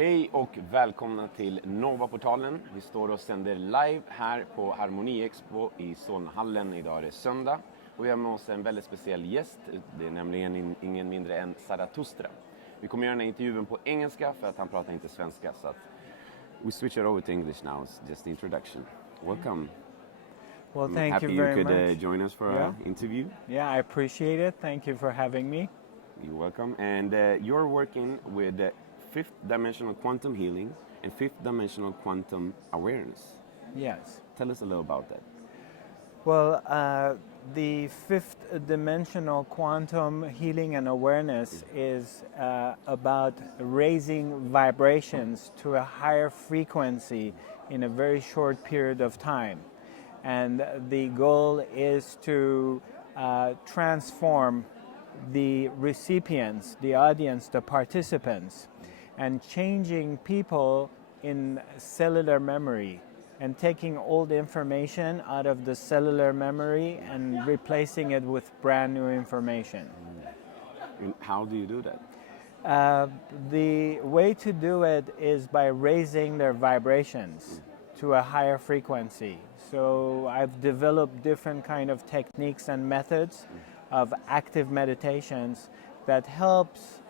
Hej och välkomna till Novaportalen. Vi står och sänder live här på Harmoniexpo i Solnahallen. Idag är det söndag och vi har med oss en väldigt speciell gäst. Det är nämligen ingen mindre än Zarathustra. Vi kommer göra den här intervjun på engelska för att han pratar inte svenska. Så att we switch it over to English now. It's just the introduction. Welcome. Well, I'm thank happy you very could much. join us for our interview. Yeah, I appreciate it. Thank you for having me. You're welcome. And you're working with fifth dimensional quantum healing and fifth dimensional quantum awareness. Yes. Tell us a little about that. Well, the fifth dimensional quantum healing and awareness is about raising vibrations to a higher frequency in a very short period of time. And the goal is to transform the recipients, the audience, the participants, and changing people in cellular memory and taking old information out of the cellular memory and replacing it with brand new information. And how do you do that? The way to do it is by raising their vibrations to a higher frequency. So I've developed different kind of techniques and methods of active meditations that helps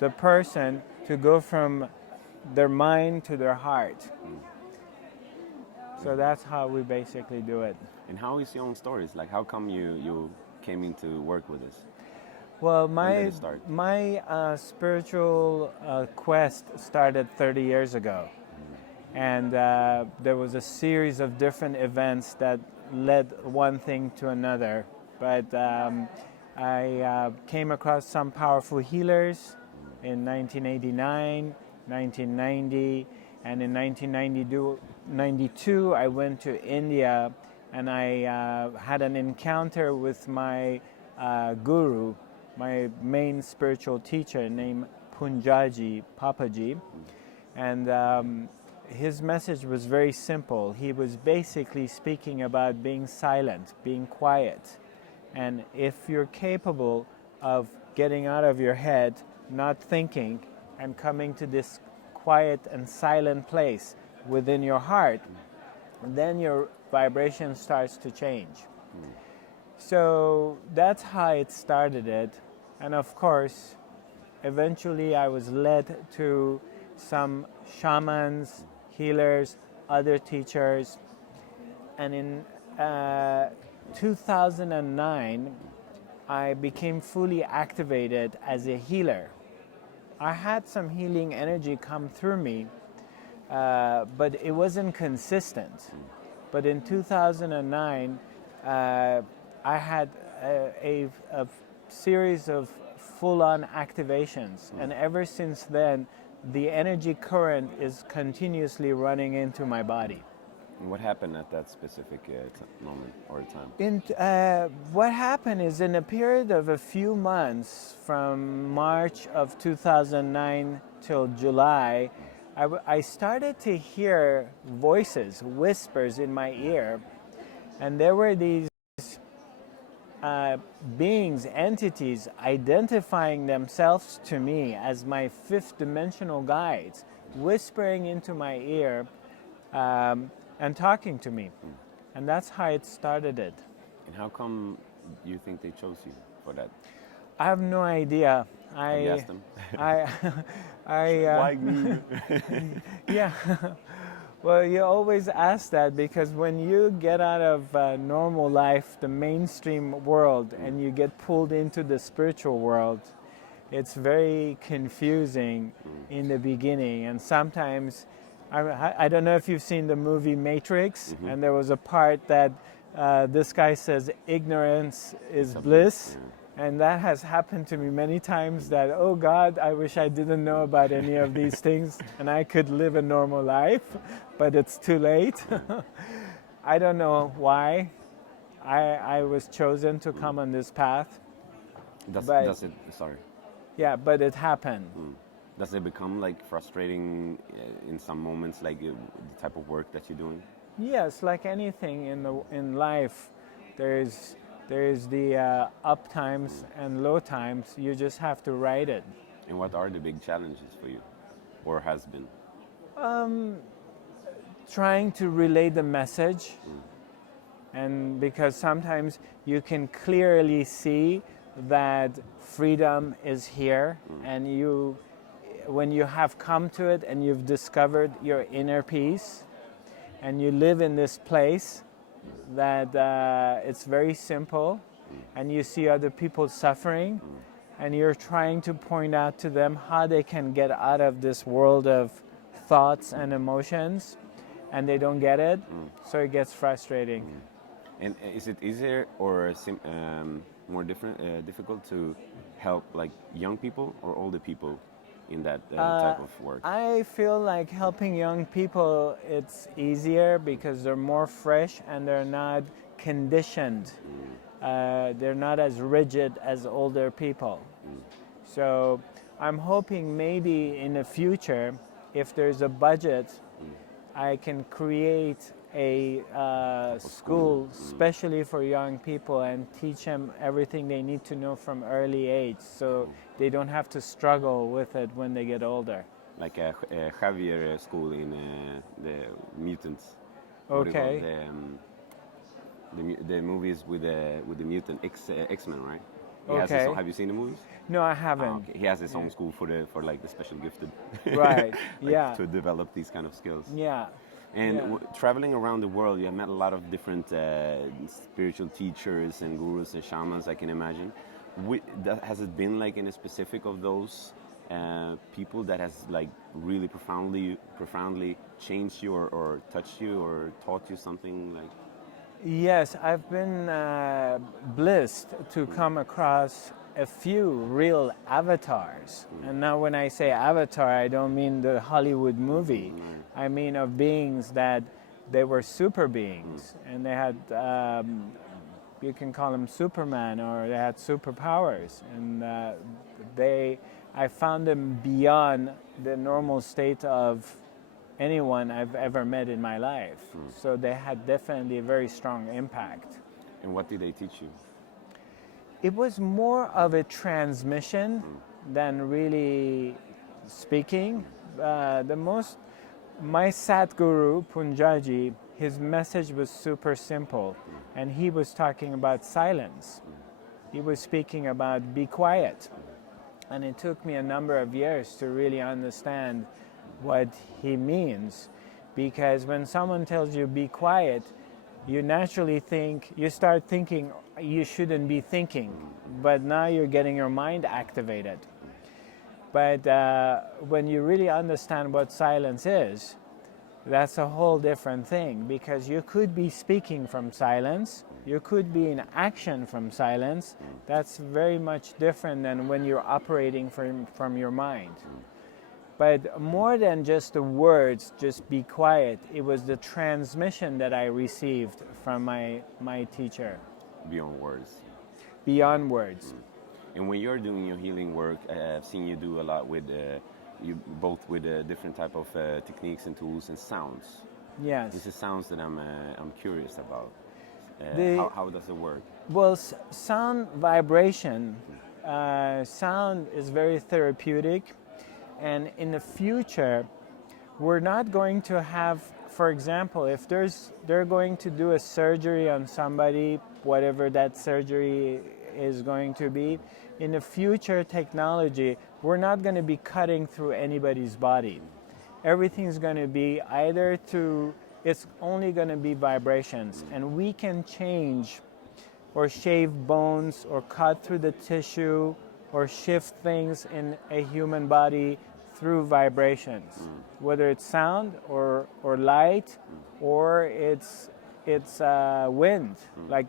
the person to go from their mind to their heart. So that's how we basically do it. And how is your own stories? Like, how come you came into work with this? Well, When did it start? my spiritual quest started 30 years ago. And there was a series of different events that led one thing to another. But I came across some powerful healers in 1989, 1990, and in 1992 I went to India and I had an encounter with my guru, my main spiritual teacher named Punjaji Papaji. And his message was very simple. He was basically speaking about being silent, being quiet. And if you're capable of getting out of your head, not thinking, and coming to this quiet and silent place within your heart, then your vibration starts to change. So that's how it started it. And of course, eventually I was led to some shamans, healers, other teachers. And in 2009, I became fully activated as a healer. I had some healing energy come through me, but it wasn't consistent. But in 2009, I had a series of full-on activations. And ever since then, the energy current is continuously running into my body. And what happened at that specific moment or time? What happened is in a period of a few months, from March of 2009 till July, I started to hear voices, whispers in my ear, and there were these beings, entities, identifying themselves to me as my fifth dimensional guides, whispering into my ear and talking to me. And that's how it started it. And how come you think they chose you for that? I have no idea. Have you asked them? Why me? Yeah. Well, you always ask that because when you get out of normal life, the mainstream world, and you get pulled into the spiritual world, it's very confusing in the beginning. And sometimes, I don't know if you've seen the movie Matrix, and there was a part that this guy says ignorance is bliss. And that has happened to me many times that, oh God, I wish I didn't know about any of these things and I could live a normal life, but it's too late. I don't know why I was chosen to come on this path. Does it, sorry. Yeah, but it happened. Does it become like frustrating in some moments, like the type of work that you're doing? Yes, like anything in life, there's the up times and low times. You just have to ride it. And what are the big challenges for you? or has been? Trying to relay the message, and because sometimes you can clearly see that freedom is here, and when you have come to it and you've discovered your inner peace, and you live in this place that it's very simple, and you see other people suffering, and you're trying to point out to them how they can get out of this world of thoughts and emotions, and they don't get it, so it gets frustrating. And is it easier or more difficult to help like young people or older people in that type of work? I feel like helping young people, it's easier because they're more fresh and they're not conditioned. They're not as rigid as older people. So I'm hoping maybe in the future, if there's a budget, I can create a school especially for young people and teach them everything they need to know from early age, so they don't have to struggle with it when they get older. Like a Javier school in the mutants. Okay. The movies with the mutant X-Men, right? Okay. Have you seen the movies? No, I haven't. Okay. He has his own school for like the special gifted. Right. Like, yeah. to develop these kind of skills. Yeah. And Yeah. Traveling around the world, you have met a lot of different spiritual teachers and gurus and shamans, I can imagine. Has it been like in a specific of those people that has like really profoundly changed you or touched you or taught you something like? Yes, I've been blessed to come across a few real avatars. And now when I say avatar, I don't mean the Hollywood movie. I mean of beings that they were super beings, and they had, you can call them Superman, or they had superpowers. And I found them beyond the normal state of anyone I've ever met in my life. So they had definitely a very strong impact. And what did they teach you? It was more of a transmission than really speaking. My Satguru, Punjaji, his message was super simple, and he was talking about silence. He was speaking about be quiet. And it took me a number of years to really understand what he means, because when someone tells you be quiet, you naturally start thinking you shouldn't be thinking, but now you're getting your mind activated. But when you really understand what silence is, that's a whole different thing, because you could be speaking from silence, you could be in action from silence. That's very much different than when you're operating from your mind. But more than just the words, just be quiet, it was the transmission that I received from my teacher. Beyond words. Beyond words. And when you're doing your healing work, I've seen you do a lot with both with different type of techniques and tools and sounds. Yes. This is sounds that I'm curious about. How does it work? Well, sound vibration, sound is very therapeutic, and in the future, we're not going to have, for example, if they're going to do a surgery on somebody, whatever that surgery is going to be, in the future technology, we're not going to be cutting through anybody's body. Everything's going to be it's only going to be vibrations, and we can change or shave bones or cut through the tissue or shift things in a human body through vibrations, whether it's sound or light or it's wind, like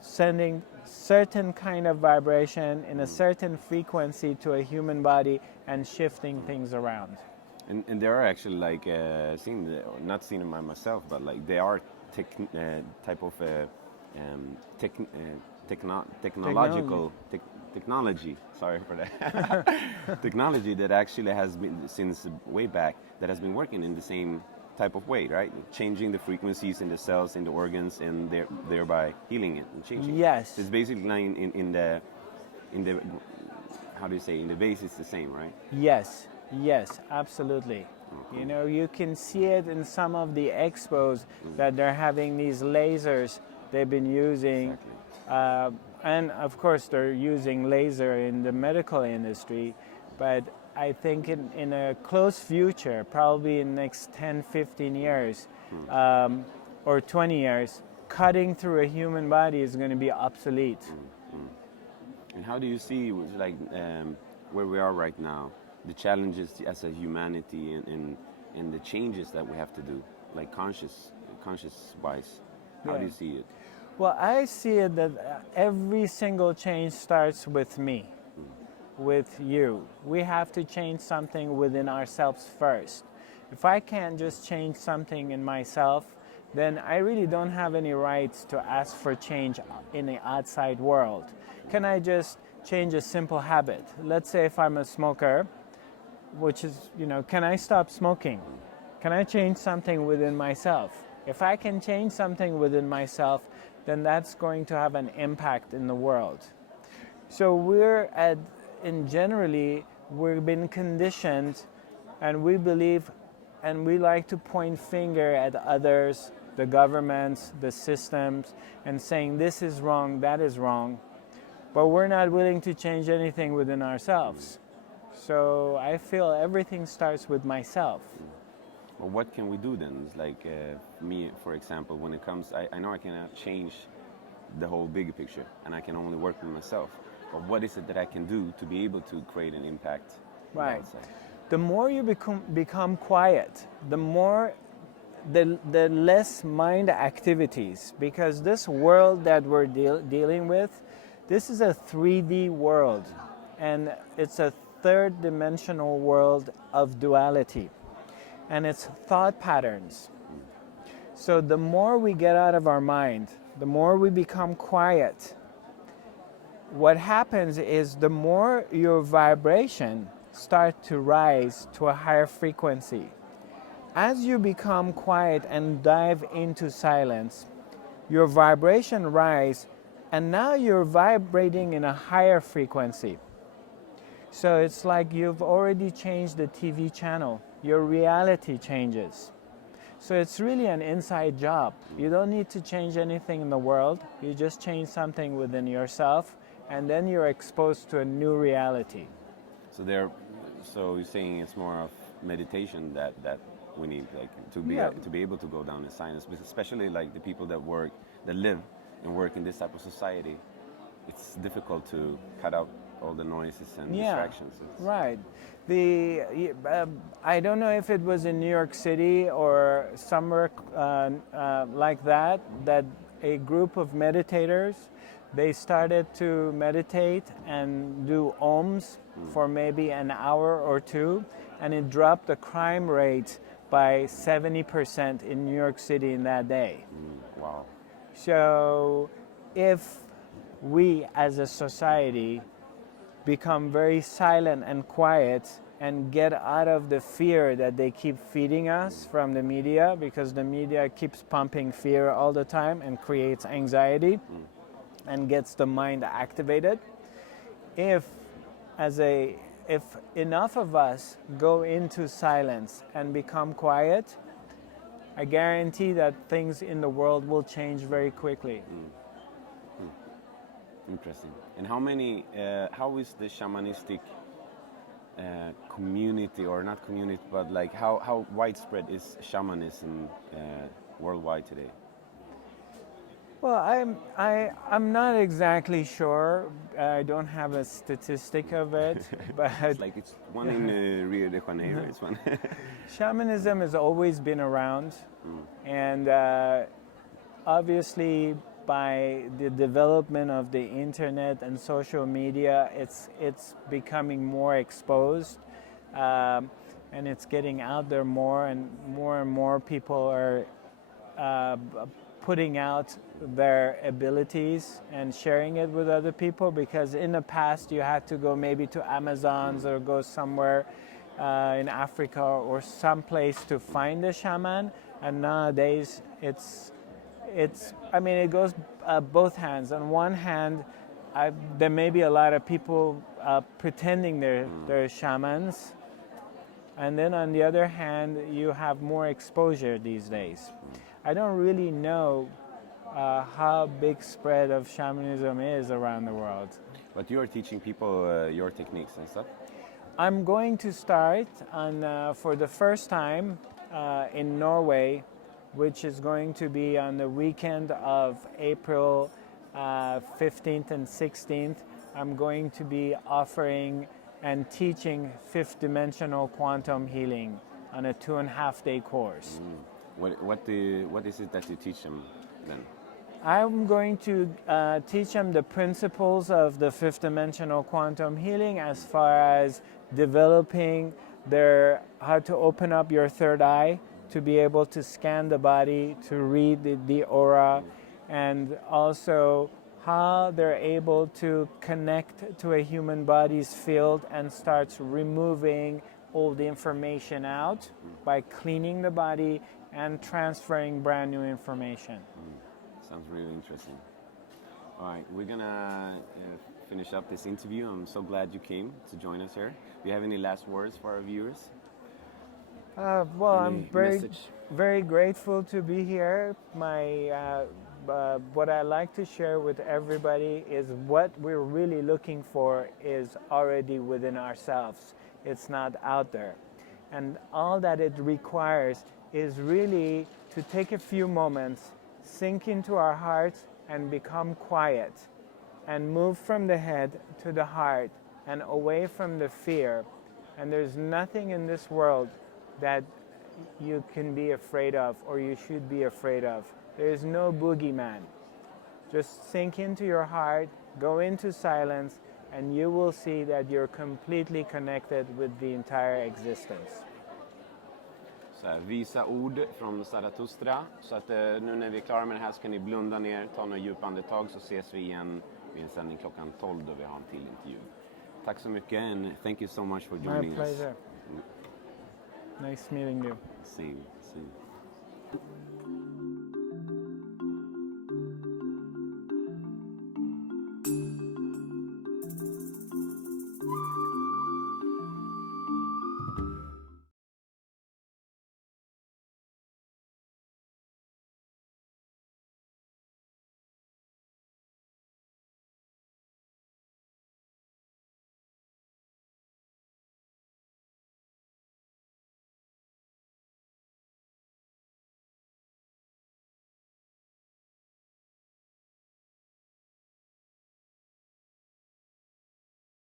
sending certain kind of vibration in a certain frequency to a human body and shifting things around. And there are actually like not seen them by myself, but like there are type of technology. Sorry for that. Technology that actually has been since way back that has been working in the same type of way, right? Changing the frequencies in the cells, in the organs, and thereby healing it and changing. Yes. It's basically in the how do you say, in the base it's the same, right? Yes, yes, absolutely. You know, you can see it in some of the expos that they're having these lasers they've been using. Exactly. And of course, they're using laser in the medical industry. But I think in a close future, probably in the next 10, 15 years or 20 years, cutting through a human body is going to be obsolete. And how do you see, like, where we are right now, the challenges as a humanity and the changes that we have to do, like conscious-wise? How do you see it? Well, I see it that every single change starts with me, with you. We have to change something within ourselves first. If I can't just change something in myself, then I really don't have any rights to ask for change in the outside world. Can I just change a simple habit? Let's say if I'm a smoker, which is, you know, can I stop smoking? Can I change something within myself? If I can change something within myself, then that's going to have an impact in the world. So generally, we've been conditioned and we believe and we like to point finger at others, the governments, the systems, and saying this is wrong, that is wrong. But we're not willing to change anything within ourselves. So I feel everything starts with myself. Well, what can we do then? It's like me, for example, when it comes, I know I cannot change the whole bigger picture and I can only work with myself. But what is it that I can do to be able to create an impact? Right. The more you become quiet, the less mind activities, because this world that we're dealing with, this is a 3D world, and it's a third dimensional world of duality, and it's thought patterns. So the more we get out of our mind, the more we become quiet, what happens is the more your vibration start to rise to a higher frequency. As you become quiet and dive into silence, your vibration rise, and now you're vibrating in a higher frequency. So it's like you've already changed the TV channel. Your reality changes. So it's really an inside job. You don't need to change anything in the world. You just change something within yourself, and then you're exposed to a new reality. So you're saying it's more of meditation that we need, like to be able to go down in silence, especially like the people that live and work in this type of society. It's difficult to cut out all the noises and distractions. Right. I don't know if it was in New York City or somewhere like that a group of meditators, they started to meditate and do ohms for maybe an hour or two, and it dropped the crime rate by 70% in New York City in that day. Wow. So if we as a society become very silent and quiet and get out of the fear that they keep feeding us from the media, because the media keeps pumping fear all the time and creates anxiety and gets the mind activated. If enough of us go into silence and become quiet, I guarantee that things in the world will change very quickly. Interesting. And how is the shamanistic community, or not community, but like how widespread is shamanism worldwide today? Well, I'm not exactly sure. I don't have a statistic of it, but it's one in Rio de Janeiro. It's one. Shamanism has always been around, and obviously by the development of the internet and social media, it's becoming more exposed, and it's getting out there more and more people are putting out their abilities and sharing it with other people, because in the past you had to go maybe to Amazons or go somewhere in Africa or someplace to find a shaman, and nowadays it goes both hands. On one hand, there may be a lot of people pretending they're shamans. And then on the other hand, you have more exposure these days. I don't really know how big spread of shamanism is around the world. But you are teaching people your techniques and stuff? I'm going to start for the first time in Norway, which is going to be on the weekend of April 15th and 16th. I'm going to be offering and teaching fifth dimensional quantum healing on a 2.5-day course. What is it that you teach them then? I'm going to teach them the principles of the fifth dimensional quantum healing as far as developing how to open up your third eye, to be able to scan the body, to read the aura, and also how they're able to connect to a human body's field and starts removing all the information out by cleaning the body and transferring brand new information. Sounds really interesting. All right, we're gonna finish up this interview. I'm so glad you came to join us here. Do you have any last words for our viewers? Well, I'm message? very grateful to be here. What I like to share with everybody is what we're really looking for is already within ourselves. It's not out there. And all that it requires is really to take a few moments, sink into our hearts and become quiet and move from the head to the heart and away from the fear. And there's nothing in this world that you can be afraid of or you should be afraid of. There is no boogeyman. Just sink into your heart, go into silence, and you will see that you're completely connected with the entire existence. Så här, visa ord från Zarathustra. Så att nu när vi är klara med det här så kan ni blunda ner, ta några djupa andetag så ses vi igen vid en sändning klockan 12 då vi har en till intervju. Tack så mycket and thank you so much for joining us. My pleasure. Nice meeting you. Same.